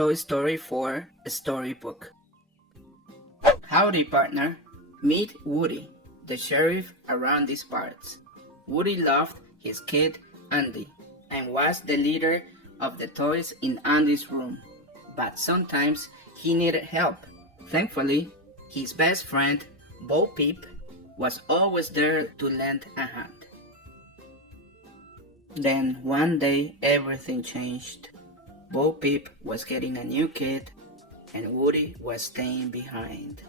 Toy Story 4 Storybook. Howdy, partner. Meet Woody, the sheriff around these parts. Woody loved his kid, Andy, and was the leader of the toys in Andy's room. But sometimes he needed help. Thankfully, his best friend, Bo Peep, was always there to lend a hand. Then one day everything changed. Bo Peep was getting a new kid and Woody was staying behind.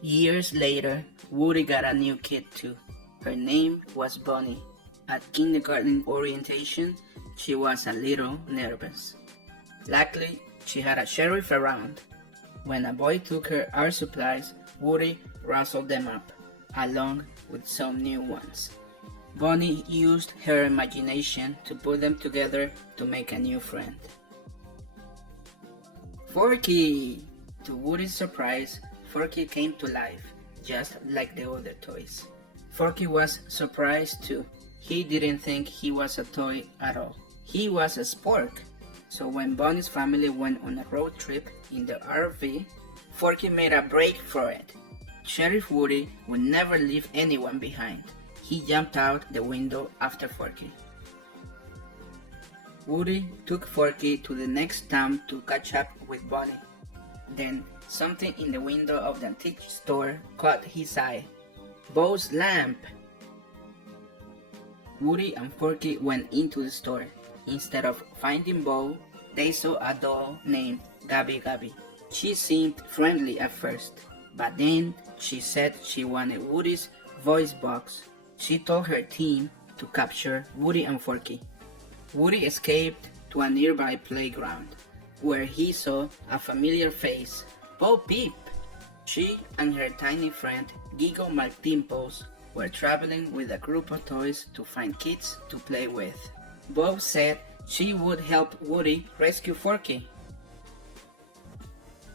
Years later, Woody got a new kid too. Her name was Bonnie. At kindergarten orientation, she was a little nervous. Luckily, she had a sheriff around. When a boy took her art supplies, Woody rustled them up, along with some new ones. Bonnie used her imagination to put them together to make a new friend. Forky! To Woody's surprise, Forky came to life, just like the other toys. Forky was surprised too. He didn't think he was a toy at all. He was a spork. So when Bonnie's family went on a road trip in the RV, Forky made a break for it. Sheriff Woody would never leave anyone behind. He jumped out the window after Forky. Woody took Forky to the next town to catch up with Bonnie. Then something in the window of the antique store caught his eye. Bo's lamp! Woody and Forky went into the store. Instead of finding Bo, they saw a doll named Gabby Gabby. She seemed friendly at first, but then she said she wanted Woody's voice box. She told her team to capture Woody and Forky. Woody escaped to a nearby playground, where he saw a familiar face, Bo Peep. She and her tiny friend, Gigo McDimples, were traveling with a group of toys to find kids to play with. Bo said she would help Woody rescue Forky.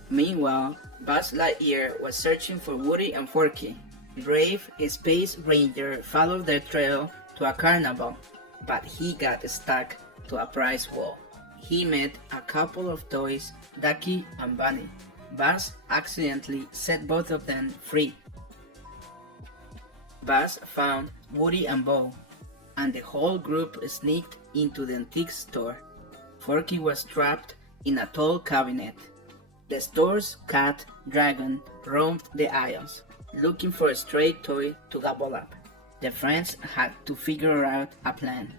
Meanwhile, Buzz Lightyear was searching for Woody and Forky. Brave Space Ranger followed their trail to a carnival, but he got stuck to a prize wall. He met a couple of toys, Ducky and Bunny. Buzz accidentally set both of them free. Buzz found Woody and Bo, and the whole group sneaked into the antique store. Forky was trapped in a tall cabinet. The store's cat, Dragon, roamed the aisles, looking for a stray toy to gobble up. The friends had to figure out a plan.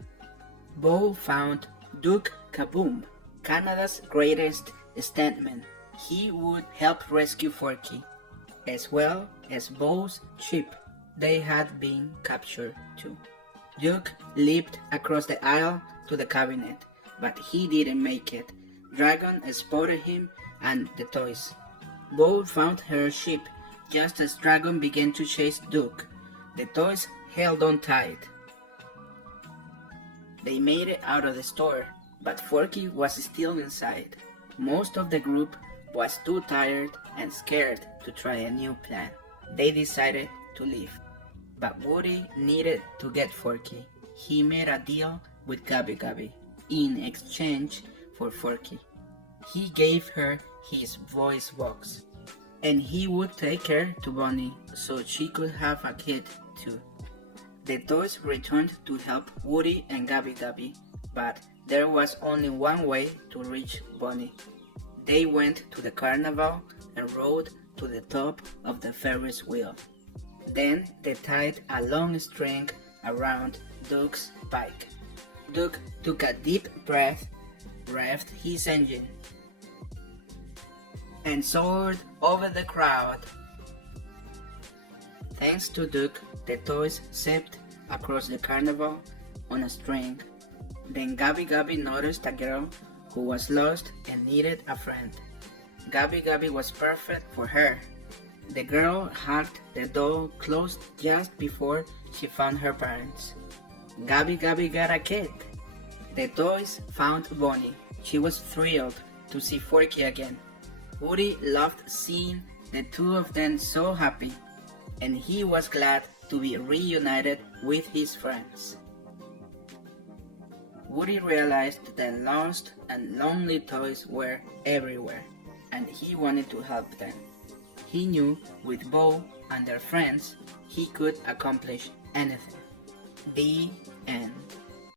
Bo found Duke Kaboom, Canada's greatest stuntman. He would help rescue Forky, as well as Bo's ship. They had been captured too. Duke leaped across the aisle to the cabinet, but he didn't make it. Dragon spotted him and the toys. Bo found her ship just as Dragon began to chase Duke. The toys held on tight. They made it out of the store, but Forky was still inside. Most of the group was too tired and scared to try a new plan. They decided to leave. But Woody needed to get Forky. He made a deal with Gabby Gabby in exchange for Forky. He gave her his voice box, and he would take her to Bonnie so she could have a kid too. The toys returned to help Woody and Gabby Gabby, but there was only one way to reach Bonnie. They went to the carnival and rode to the top of the Ferris wheel. Then they tied a long string around Duke's bike. Duke took a deep breath, revved his engine, and soared over the crowd. Thanks to Duke, the toys zipped across the carnival on a string. Then Gabby Gabby noticed a girl who was lost and needed a friend. Gabby Gabby was perfect for her. The girl hugged the doll close just before she found her parents. Gabby Gabby got a kid. The toys found Bonnie. She was thrilled to see Forky again. Woody loved seeing the two of them so happy, and he was glad to be reunited with his friends. Woody realized that lost and lonely toys were everywhere, and he wanted to help them. He knew with Bo and their friends he could accomplish anything. The end.